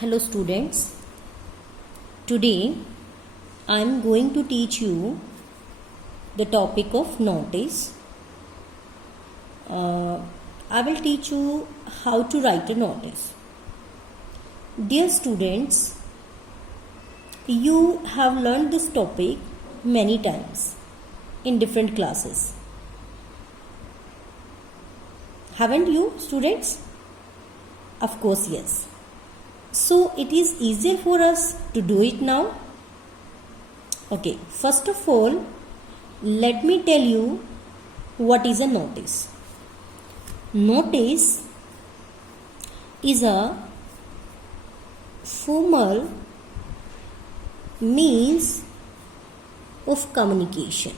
Hello students, today I am going to teach you the topic of notice. I will teach you how to write a notice. Dear students, you have learned this topic many times in different classes. Haven't you, students? Of course, yes. So it is easier for us to do it now. Okay, first of all, let me tell you what is a notice. Notice is a formal means of communication.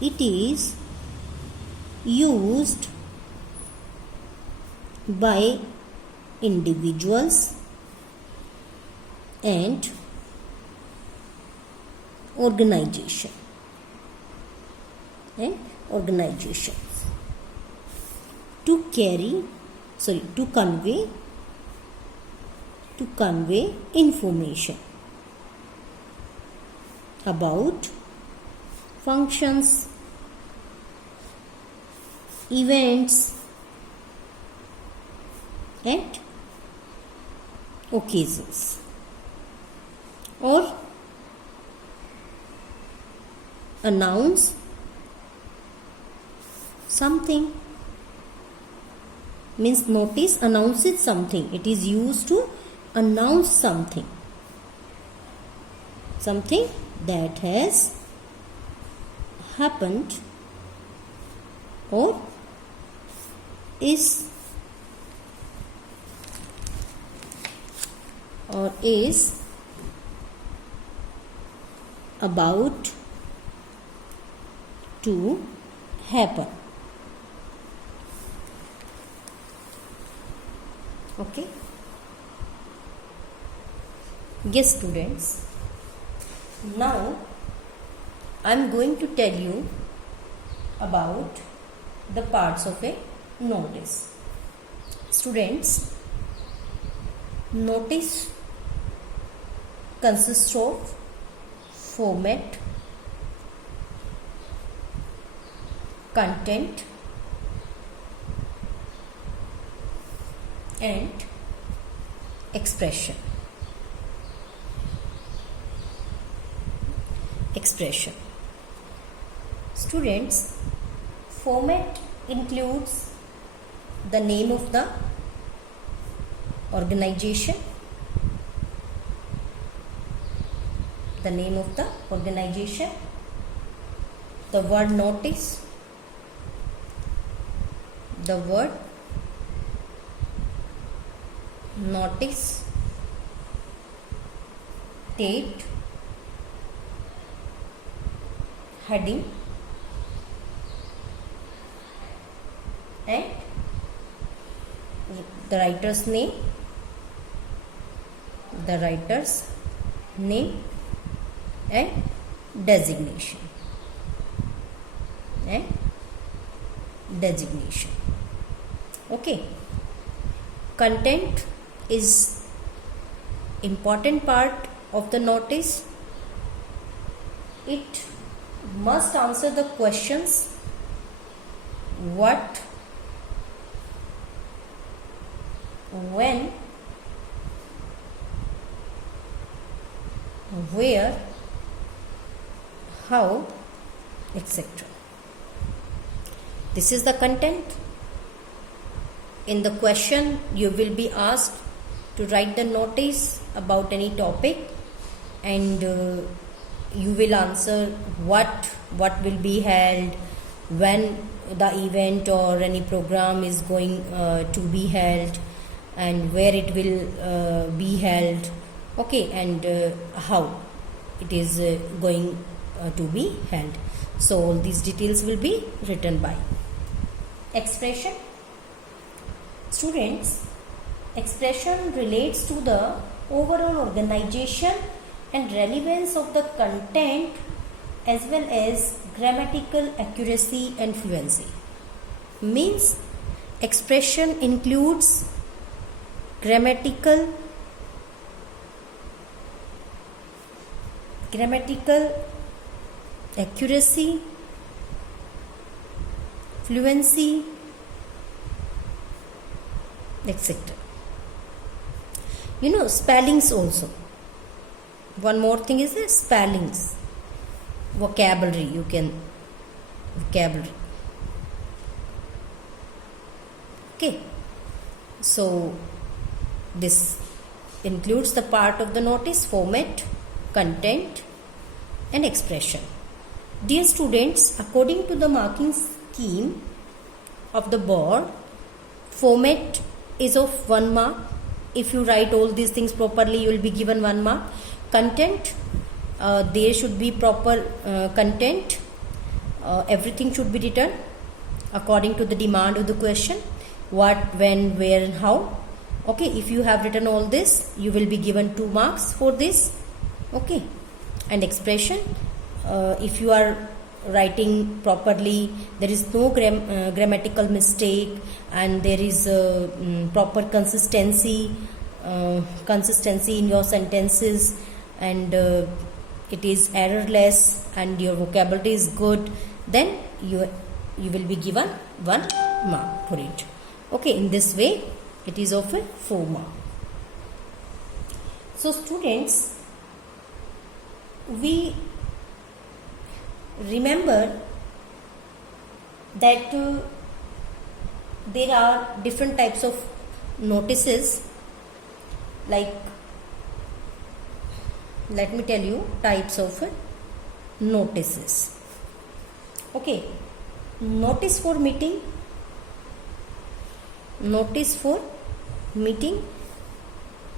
It is used by individuals and organizations to convey information about functions, events and occasions, or announce something. Means notice announces something. It is used to announce something that has happened or is about to happen. Okay. Yes, students. Now I am going to tell you about the parts of a notice. Students, notice consists of format, content and expression. Students, format includes the name of the organization, the word notice, date, heading and the writer's name and designation. Okay. Content is important part of the notice. It must answer the questions what, when, where, how, etc. This is the content. In the question, you will be asked to write the notice about any topic, and you will answer what will be held, when the event or any program is going to be held, and where it will be held. Okay, and how it is going to be held. So all these details will be written by. Expression. Students, expression relates to the overall organization and relevance of the content as well as grammatical accuracy and fluency. Means expression includes grammatical accuracy, fluency, etc. Spellings also. One more thing is the spellings, vocabulary. Vocabulary. Okay. So this includes the part of the notice: format, content, and expression. Dear students, according to the marking scheme of the board, format is of 1 mark. If you write all these things properly, you will be given 1 mark. Content, there should be proper content. Everything should be written according to the demand of the question: what, when, where, and how. Okay, if you have written all this, you will be given 2 marks for this. Okay, and expression, if you are writing properly, there is no grammatical mistake, and there is proper consistency in your sentences, and it is errorless, and your vocabulary is good, then you will be given 1 mark for it. Okay, in this way it is of a 4 mark. So students, we remember that there are different types of notices. Like, let me tell you types of notices. Okay, notice for meeting.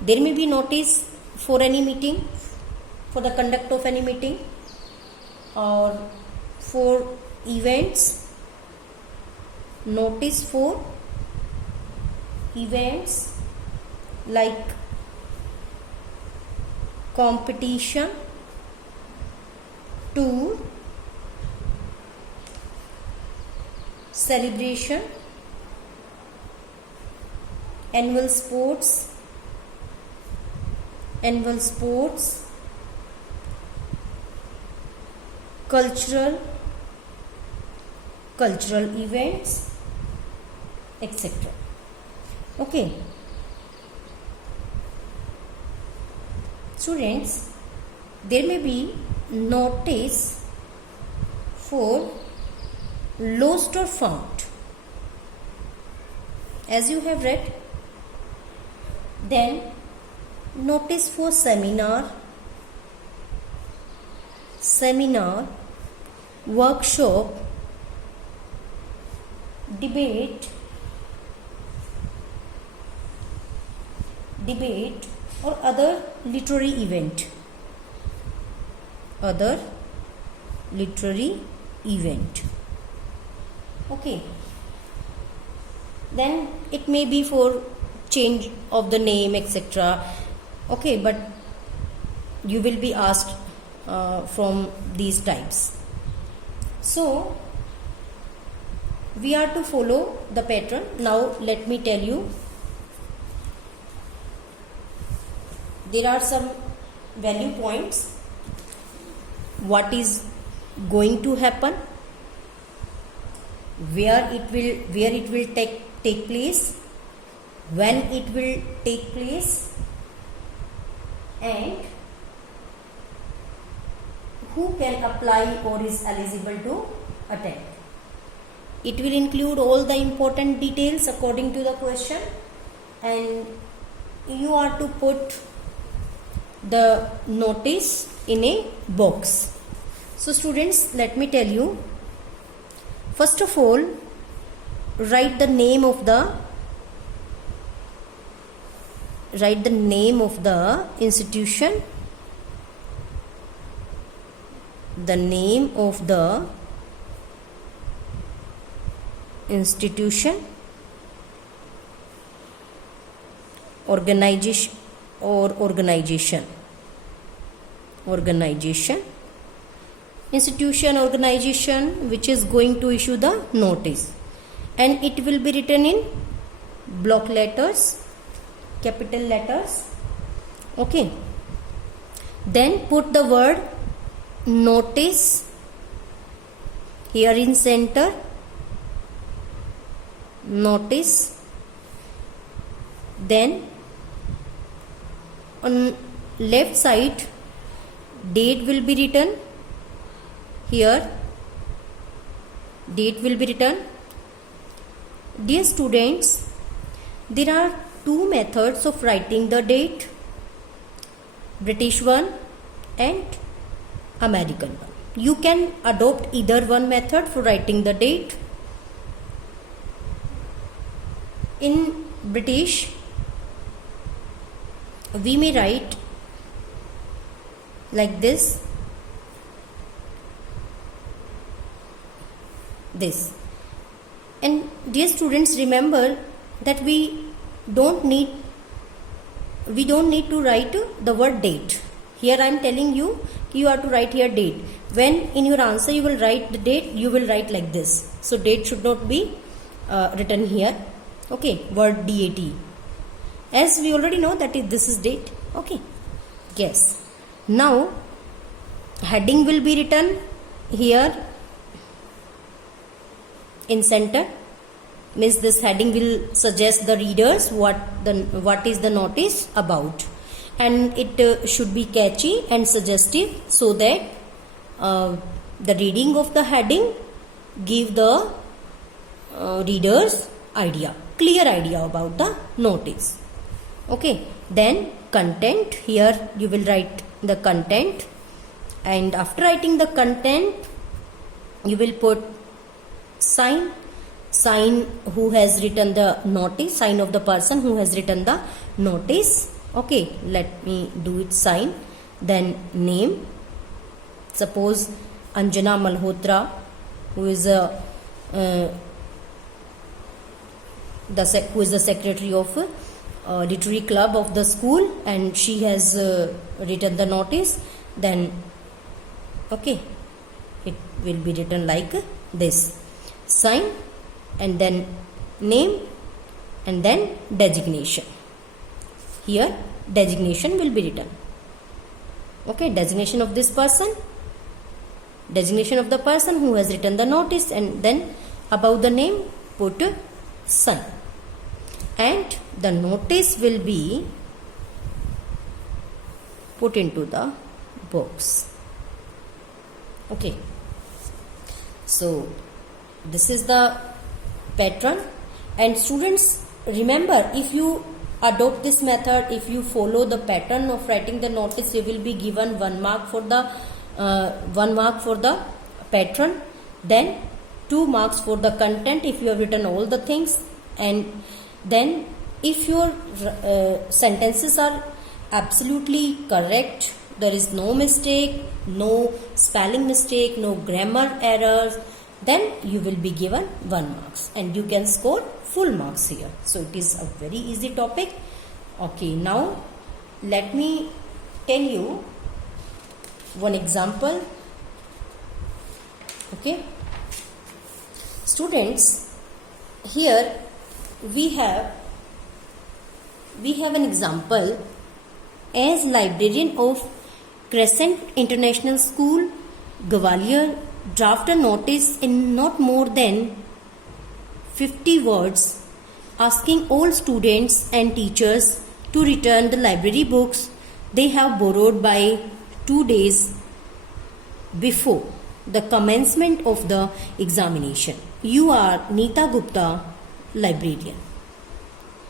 There may be notice for any meeting, for the conduct of any meeting, or for events. Notice for events like competition, tour, celebration, annual sports, cultural events, etc. Okay, students, there may be notice for lost or found. As you have read, then notice for seminar, workshop, debate, or other literary event. Okay, then it may be for change of the name, etc. Okay, but you will be asked from these types. So we are to follow the pattern. Now let me tell you, there are some value points. What is going to happen, where it will take place, when it will take place, and who can apply or is eligible to attend. It will include all the important details according to the question, and you are to put the notice in a box. So students, let me tell you, first of all, write the name of the institution, the name of the institution, organization, institution, organization which is going to issue the notice. and it will be written in block letters, capital letters. Okay, then put the word notice here in center, notice. Then on left side date will be written here, date will be written. Dear students, there are two methods of writing the date, British one and American one. You can adopt either one method for writing the date. In British, we may write like this, and dear students, remember that we don't need to write the word date. Here I am telling you have to write here date. When in your answer you will write the date, you will write like this. So date should not be written here. Okay, word DAT, as we already know that this is date. Okay, yes. Now heading will be written here in center, means this heading will suggest the readers what is the notice about, and it should be catchy and suggestive, so that the reading of the heading give the readers clear idea about the notice. Okay, then content, here you will write the content, and after writing the content you will put sign who has written the notice, sign of the person who has written the notice. Okay, let me do it, sign. Then name, suppose Anjana Malhotra, who is the secretary of literary club of the school, and she has written the notice. Then okay, it will be written like this, sign, and then name, and then designation. Here designation will be written. Okay, designation of this person, designation of the person who has written the notice, and then above the name put son, and the notice will be put into the box. Okay, so this is the pattern, and students, remember, if you adopt this method, if you follow the pattern of writing the notice, you will be given 1 mark for the pattern, then 2 marks for the content if you have written all the things, and then if your sentences are absolutely correct, there is no mistake, no spelling mistake, no grammar errors, then you will be given 1 marks, and you can score full marks here. So it is a very easy topic. Okay, now let me tell you one example. Okay, students, here we have an example. As librarian of Crescent International School, Gwalior, draft a notice in not more than 50 words asking all students and teachers to return the library books they have borrowed by 2 days before the commencement of the examination. You are Neeta Gupta, librarian.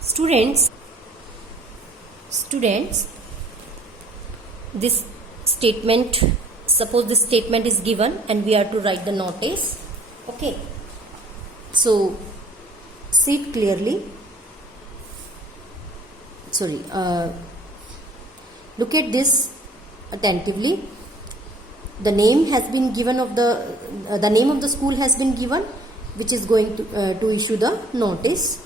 Students, this statement, suppose this statement is given and we are to write the notice. Okay, so see it clearly. Look at this attentively. The name has been given of the name of the school has been given, which is going to issue the notice.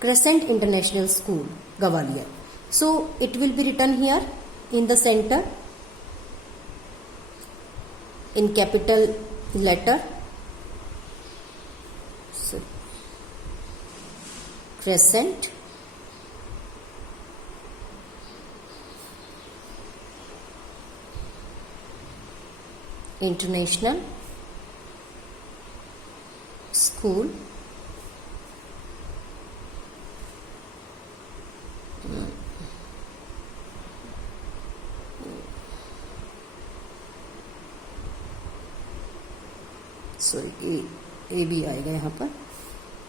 Crescent International School, Gwalior. So it will be written here in the center in capital letter. So Crescent International School, sorry a भी आएगा यहाँ पर,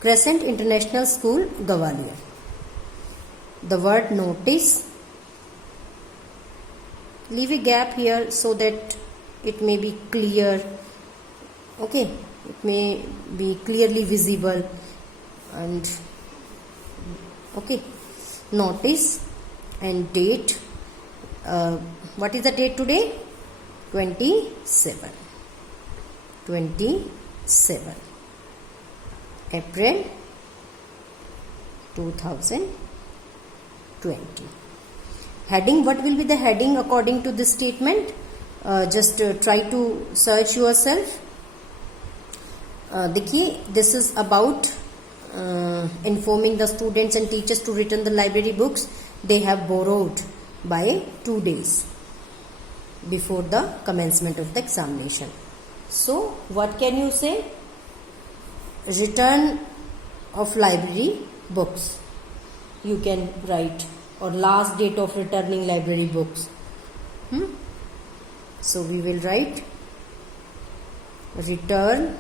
Crescent International School Gwalior. The word notice, leave a gap here so that it may be clear. Okay, it may be clearly visible. And okay, notice and date. What is the date today? 27 April 2020. Heading, what will be the heading according to this statement? Just try to search yourself. देखिए, this is about informing the students and teachers to return the library books they have borrowed by 2 days before the commencement of the examination. So what can you say? Return of library books, you can write, or last date of returning library books. So we will write return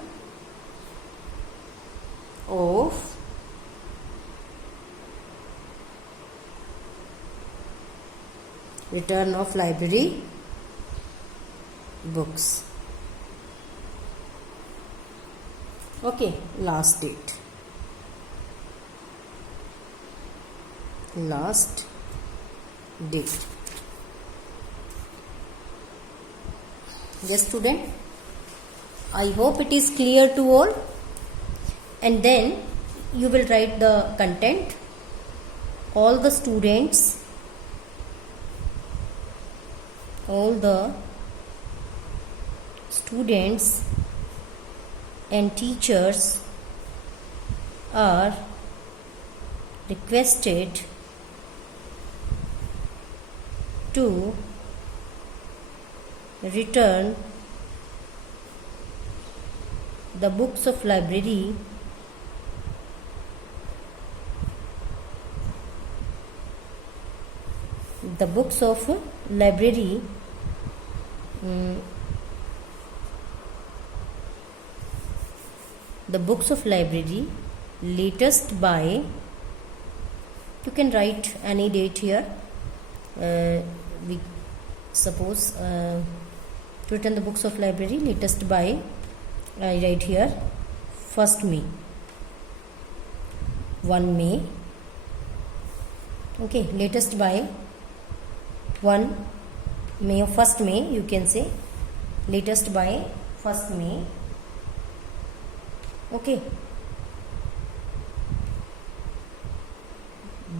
of library books. Okay, last date. Yes, student, I hope it is clear to all. And then you will write the content. All the students and teachers are requested to return the books of library latest by, you can write any date here. We suppose to return the books of library latest by, I write here 1st May, 1 May. Okay, latest by 1 May or 1st May, you can say latest by 1st May. Okay,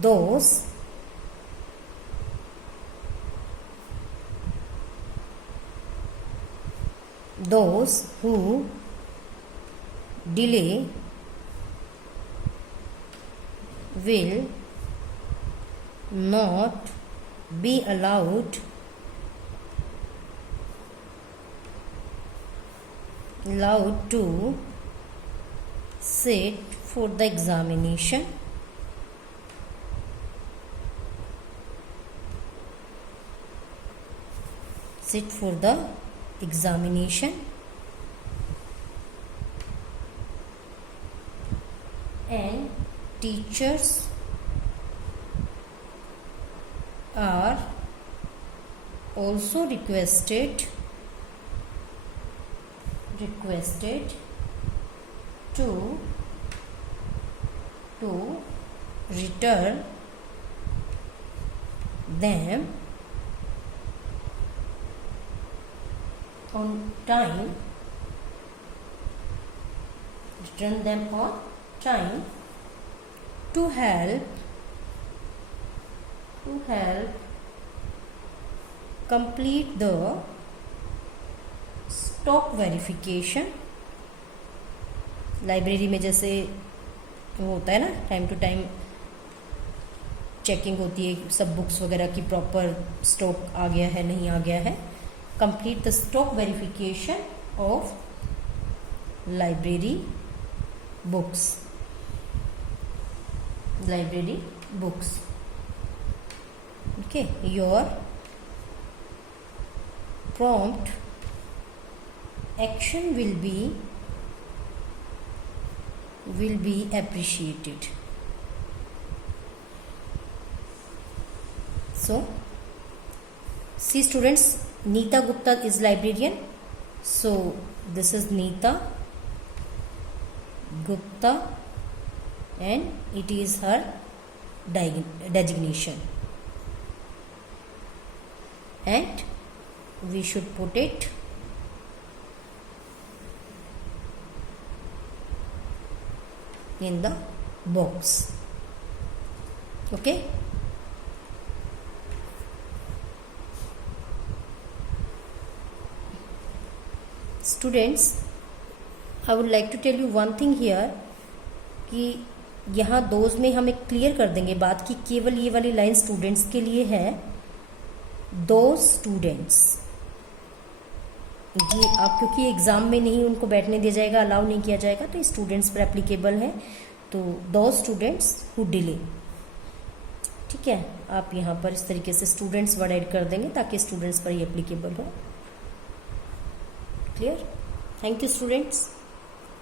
those who delay will not be allowed to sit for the examination. And teachers are also requested to return them on time, to help complete the stock verification. Library में जैसे वो होता है ना, time to time checking होती है सब books वगैरह की प्रॉपर स्टॉक आ गया है नहीं आ गया है. Complete the stock verification of library books. Library books. Okay, your prompt action will be appreciated. So see students, Neeta Gupta is librarian, so this is Neeta Gupta and it is her designation, and we should put it in the box. Okay, students, I would like to tell you one thing here कि यहाँ those में हम एक clear कर देंगे बात कि केवल ये वाली लाइन स्टूडेंट्स के लिए है. दो स्टूडेंट्स, ये आप क्योंकि एग्ज़ाम में नहीं उनको बैठने दिया जाएगा, अलाउ नहीं किया जाएगा, तो स्टूडेंट्स पर एप्लीकेबल है. तो दो स्टूडेंट्स हु डिले, ठीक है, आप यहाँ पर इस तरीके से स्टूडेंट्स वर्ड ऐड कर देंगे ताकि स्टूडेंट्स पर ये एप्लीकेबल हो. क्लियर? Thank you students.